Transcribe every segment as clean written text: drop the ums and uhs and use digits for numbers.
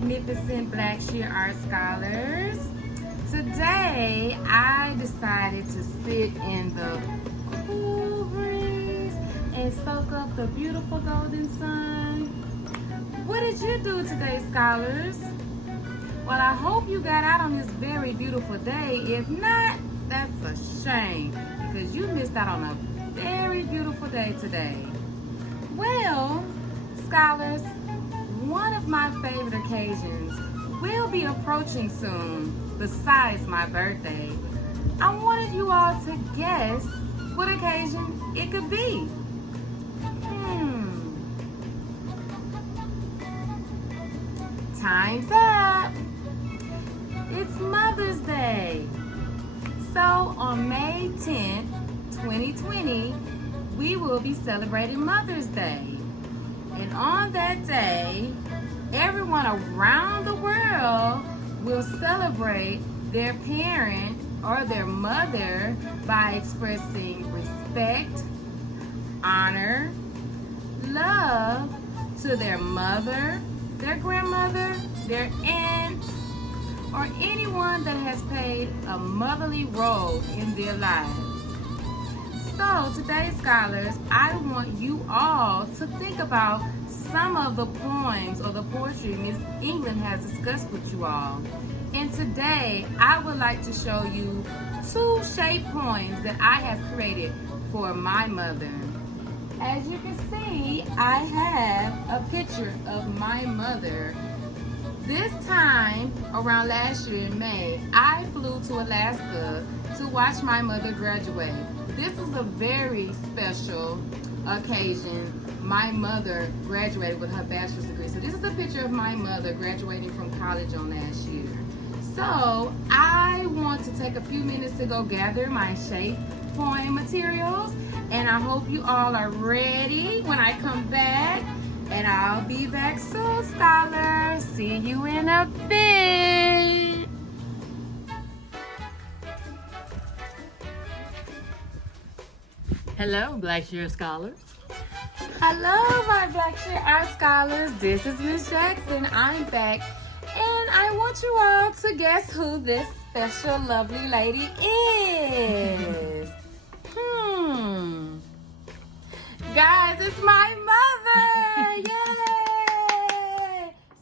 magnificent Blackshear Art scholars. Today, I decided to sit in the cool breeze and soak up the beautiful golden sun. What did you do today, scholars? Well, I hope you got out on this very beautiful day. If not, that's a shame because you missed out on a very beautiful day today. Well, scholars, one of my favorite occasions will be approaching soon besides my birthday. I wanted you all to guess what occasion it could be. Time's up. It's Mother's Day. So on May 10th, 2020, we will be celebrating Mother's Day. And on that day, everyone around the world will celebrate their parent or their mother by expressing respect, honor, love to their mother, their grandmother, their aunt, or anyone that has played a motherly role in their lives. So today, scholars, I want you all to think about some of the poems or the poetry Miss England has discussed with you all. And today, I would like to show you 2 shape poems that I have created for my mother. As you can see, I have a picture of my mother. This time, around last year in May, I flew to Alaska to watch my mother graduate. This was a very special occasion. My mother graduated with her bachelor's degree. So this is a picture of my mother graduating from college on last year. So I want to take a few minutes to go gather my shape poem materials, and I hope you all are ready when I come back. And I'll be back soon, scholars. See you in a bit. Hello, Blackshear scholars. Hello, my Blackshear Art scholars. This is Miss Jackson. I'm back, and I want you all to guess who this special, lovely lady is. Guys, it's my mother. Yay!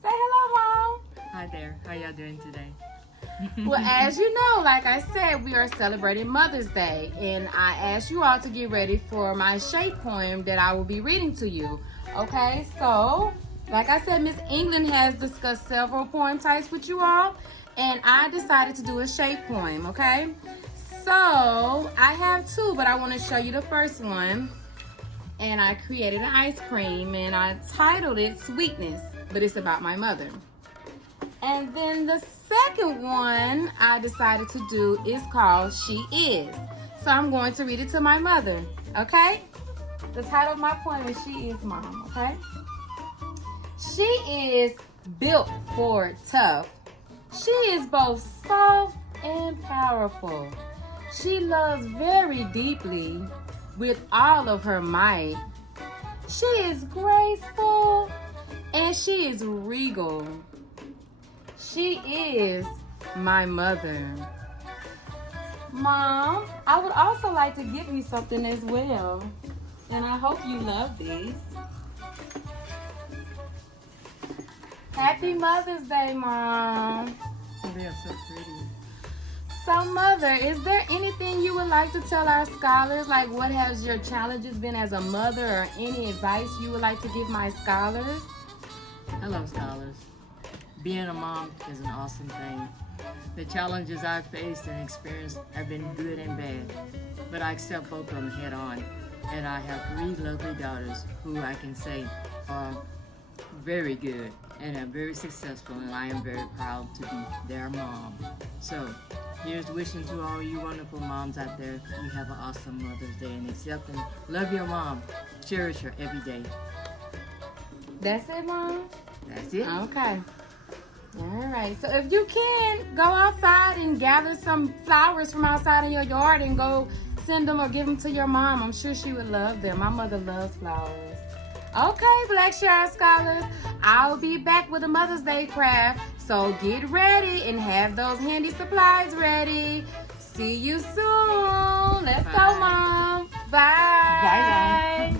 Say hello, Mom. Hi there. How y'all doing today? Well, as you know, like I said, we are celebrating Mother's Day, and I asked you all to get ready for my shape poem that I will be reading to you. Okay, so like I said, Miss England has discussed several poem types with you all, and I decided to do a shape poem. Okay, so I have 2, but I want to show you the first one. And I created an ice cream, and I titled it Sweetness, but it's about my mother. And then the second one I decided to do is called She Is. So I'm going to read it to my mother, okay? The title of my poem is She Is Mom, okay? She is built for tough. She is both soft and powerful. She loves very deeply with all of her might. She is graceful and she is regal. She is my mother. Mom, I would also like to give you something as well. And I hope you love these. Happy Mother's Day, Mom. They are so pretty. So, Mother, is there anything you would like to tell our scholars? Like, what has your challenges been as a mother, or any advice you would like to give my scholars? Hello, scholars. Being a mom is an awesome thing. The challenges I've faced and experienced have been good and bad, but I accept both of them head on. And I have 3 lovely daughters who I can say are very good and are very successful, and I am very proud to be their mom. So, here's wishing to all you wonderful moms out there, you have an awesome Mother's Day, and accept and love your mom. Cherish her every day. That's it, Mom? That's it. Okay. All right. So if you can, go outside and gather some flowers from outside in your yard and go send them or give them to your mom. I'm sure she would love them. My mother loves flowers. Okay, Blackshear Art scholars, I'll be back with a Mother's Day craft, so get ready and have those handy supplies ready. See you soon. Let's go, Mom. Bye. Bye-bye.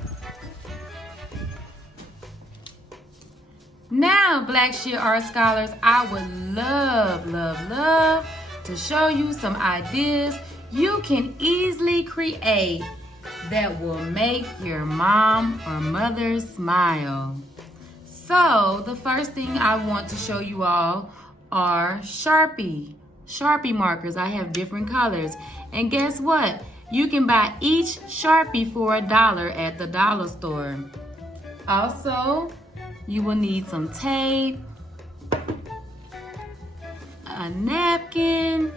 Now, Blackshear Art scholars, I would love to show you some ideas you can easily create that will make your mom or mother smile. So, the first thing I want to show you all are Sharpie markers. I have different colors. And guess what? You can buy each Sharpie for $1 at the dollar store. Also, you will need some tape, a napkin,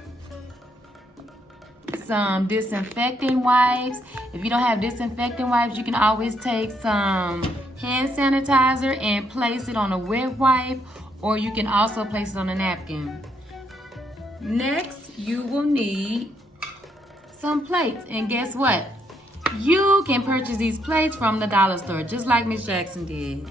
some disinfecting wipes. If you don't have disinfecting wipes, you can always take some hand sanitizer and place it on a wet wipe, or you can also place it on a napkin. Next, you will need some plates, and guess what? You can purchase these plates from the dollar store, just like Miss Jackson did.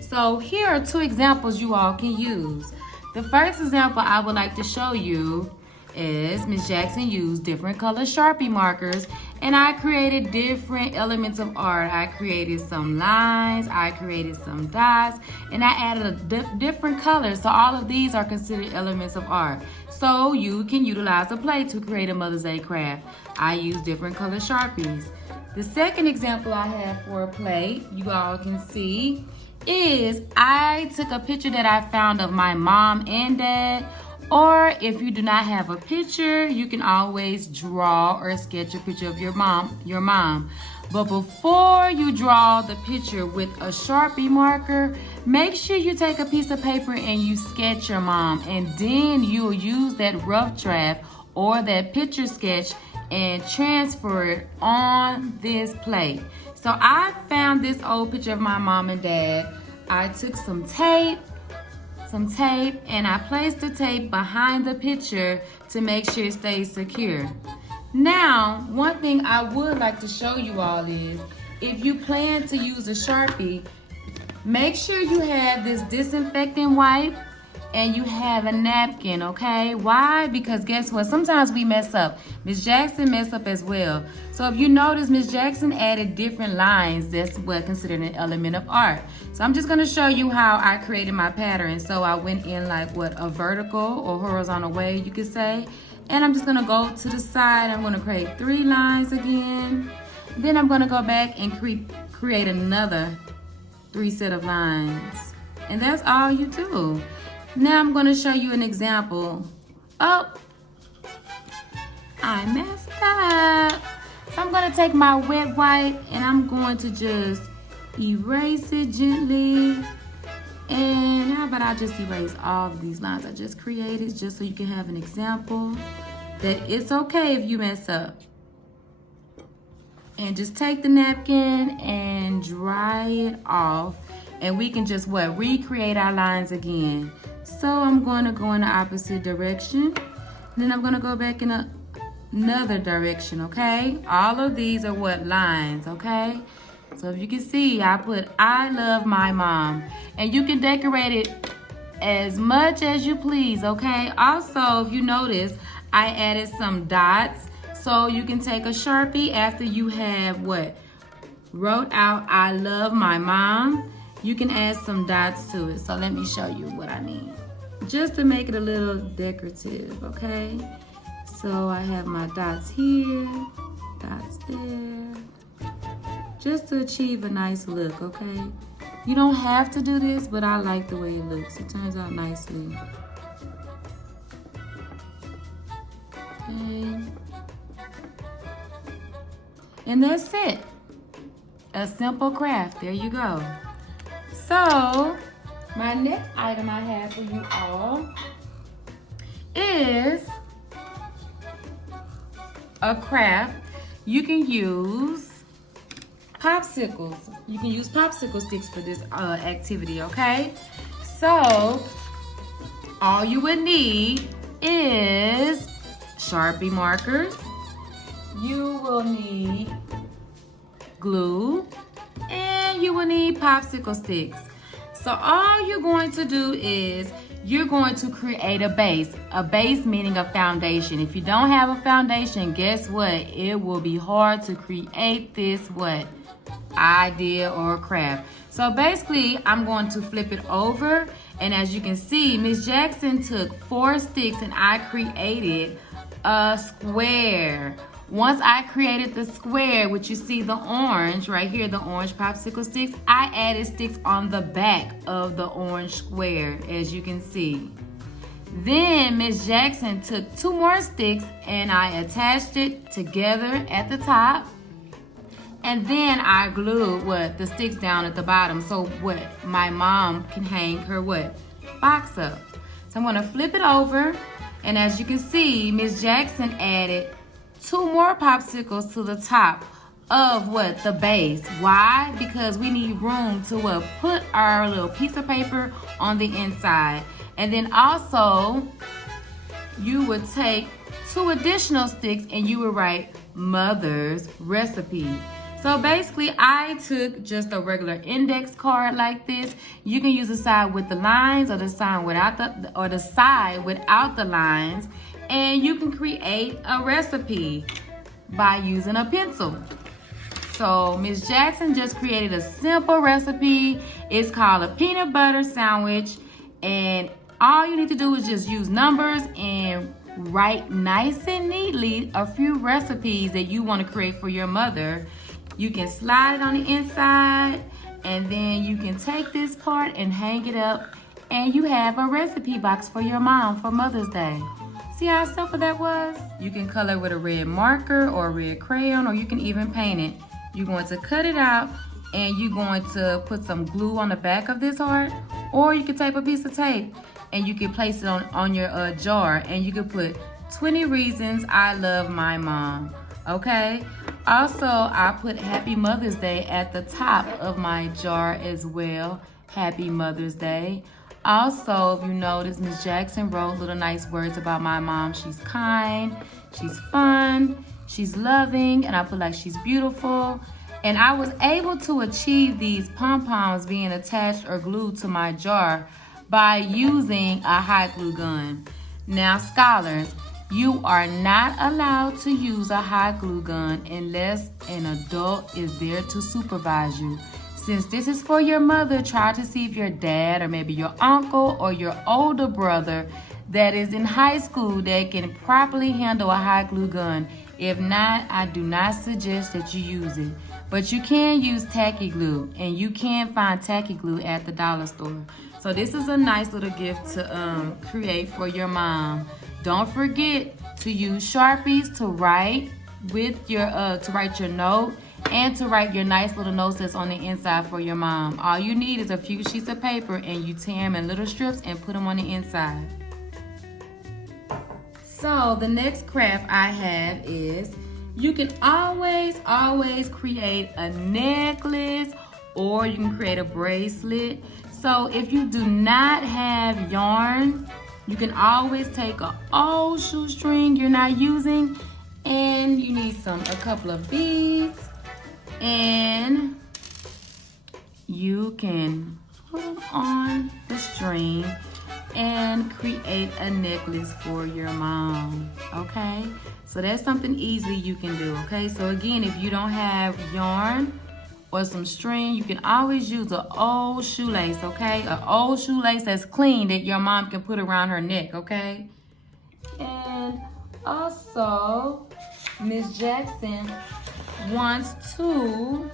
So here are two examples you all can use. The first example I would like to show you is Miss Jackson used different color Sharpie markers, and I created different elements of art. I created some lines, I created some dots, and I added a different colors. So all of these are considered elements of art. So you can utilize a plate to create a Mother's Day craft. I use different color Sharpies. The second example I have for a plate, you all can see, is I took a picture that I found of my mom and dad. Or if you do not have a picture, you can always draw or sketch a picture of your mom. But before you draw the picture with a Sharpie marker, make sure you take a piece of paper and you sketch your mom. And then you'll use that rough draft or that picture sketch and transfer it on this plate. So I found this old picture of my mom and dad. I took some tape, and I placed the tape behind the picture to make sure it stays secure. Now, one thing I would like to show you all is, if you plan to use a Sharpie, make sure you have this disinfectant wipe and you have a napkin, okay? Why? Because guess what? Sometimes we mess up. Miss Jackson messed up as well. So if you notice, Miss Jackson added different lines. That's what considered an element of art. So I'm just gonna show you how I created my pattern. So I went in like a vertical or horizontal way, you could say. And I'm just gonna go to the side. I'm gonna create 3 lines again. Then I'm gonna go back and create another 3 set of lines. And that's all you do. Now I'm going to show you an example. Oh, I messed up. So I'm going to take my wet wipe and I'm going to just erase it gently. And how about I just erase all of these lines I just created, just so you can have an example that it's okay if you mess up. And just take the napkin and dry it off. And we can just recreate our lines again. So I'm going to go in the opposite direction. Then I'm going to go back in another direction, okay? All of these are lines, okay? So if you can see, I put I love my mom. And you can decorate it as much as you please, okay? Also, if you notice, I added some dots. So you can take a Sharpie after you have wrote out I love my mom. You can add some dots to it. So let me show you what I mean. Just to make it a little decorative, okay? So I have my dots here, dots there. Just to achieve a nice look, okay? You don't have to do this, but I like the way it looks. It turns out nicely. Okay. And that's it. A simple craft. There you go. So, my next item I have for you all is a craft. You can use popsicles. You can use popsicle sticks for this activity, okay? So, all you would need is Sharpie markers. You will need glue, and you will need popsicle sticks. So all you're going to do is you're going to create a base meaning a foundation. If you don't have a foundation, guess what? It will be hard to create this idea or craft. So basically, I'm going to flip it over, and as you can see, Miss Jackson took 4 sticks and I created a square. Once I created the square, which you see the orange right here, the orange popsicle sticks, I added sticks on the back of the orange square, as you can see. Then Miss Jackson took 2 more sticks and I attached it together at the top. And then I glued the sticks down at the bottom so my mom can hang her box up. So I'm gonna flip it over, and as you can see, Miss Jackson added 2 more popsicles to the top of the base. Why? Because we need room to put our little piece of paper on the inside. And then also, you would take 2 additional sticks and you would write Mother's Recipe. So basically, I took just a regular index card like this. You can use the side with the lines or the side without the lines, and you can create a recipe by using a pencil. So Miss Jackson just created a simple recipe. It's called a peanut butter sandwich, and all you need to do is just use numbers and write nice and neatly a few recipes that you want to create for your mother. You can slide it on the inside, and then you can take this part and hang it up, and you have a recipe box for your mom for Mother's Day. See how simple that was? You can color with a red marker or a red crayon, or you can even paint it. You're going to cut it out, and you're going to put some glue on the back of this heart, or you can tape a piece of tape and you can place it on your jar, and you can put 20 reasons I love my mom. Okay? Also, I put Happy Mother's Day at the top of my jar as well. Happy Mother's Day. Also, if you notice, Miss Jackson wrote little nice words about my mom. She's kind, she's fun, she's loving, and I put she's beautiful. And I was able to achieve these pom-poms being attached or glued to my jar by using a hot glue gun. Now, scholars, you are not allowed to use a hot glue gun unless an adult is there to supervise you. Since this is for your mother, try to see if your dad or maybe your uncle or your older brother that is in high school that can properly handle a hot glue gun. If not, I do not suggest that you use it. But you can use tacky glue, and you can find tacky glue at the dollar store. So this is a nice little gift to create for your mom. Don't forget to use Sharpies to write with your note, and to write your nice little notes that's on the inside for your mom. All you need is a few sheets of paper, and you tear them in little strips and put them on the inside. So the next craft I have is, you can always create a necklace, or you can create a bracelet. So if you do not have yarn, you can always take an old shoestring you're not using, and you need a couple of beads, and you can pull on the string and create a necklace for your mom. Okay, so that's something easy you can do. Okay, so again, if you don't have yarn or some string, you can always use an old shoelace. Okay, an old shoelace that's clean that your mom can put around her neck. Okay, and also Miss Jackson wants to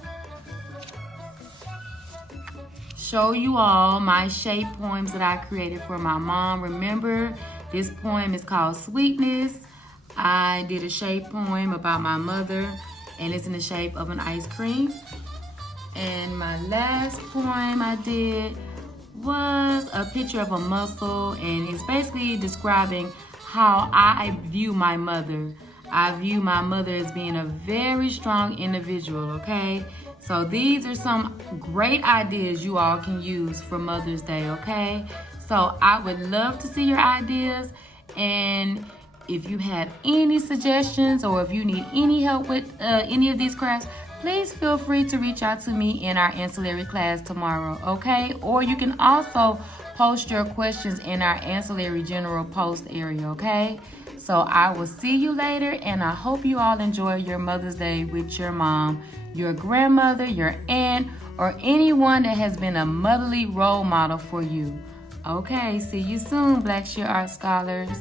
show you all my shape poems that I created for my mom. Remember, this poem is called Sweetness. I did a shape poem about my mother, and it's in the shape of an ice cream. And my last poem I did was a picture of a mussel, and it's basically describing how I view my mother. I view my mother as being a very strong individual, okay? So these are some great ideas you all can use for Mother's Day, okay? So I would love to see your ideas, and if you have any suggestions or if you need any help with any of these crafts, please feel free to reach out to me in our ancillary class tomorrow, okay? Or you can also post your questions in our ancillary general post area, okay? So I will see you later, and I hope you all enjoy your Mother's Day with your mom, your grandmother, your aunt, or anyone that has been a motherly role model for you. Okay, see you soon, Blackshear Art Scholars.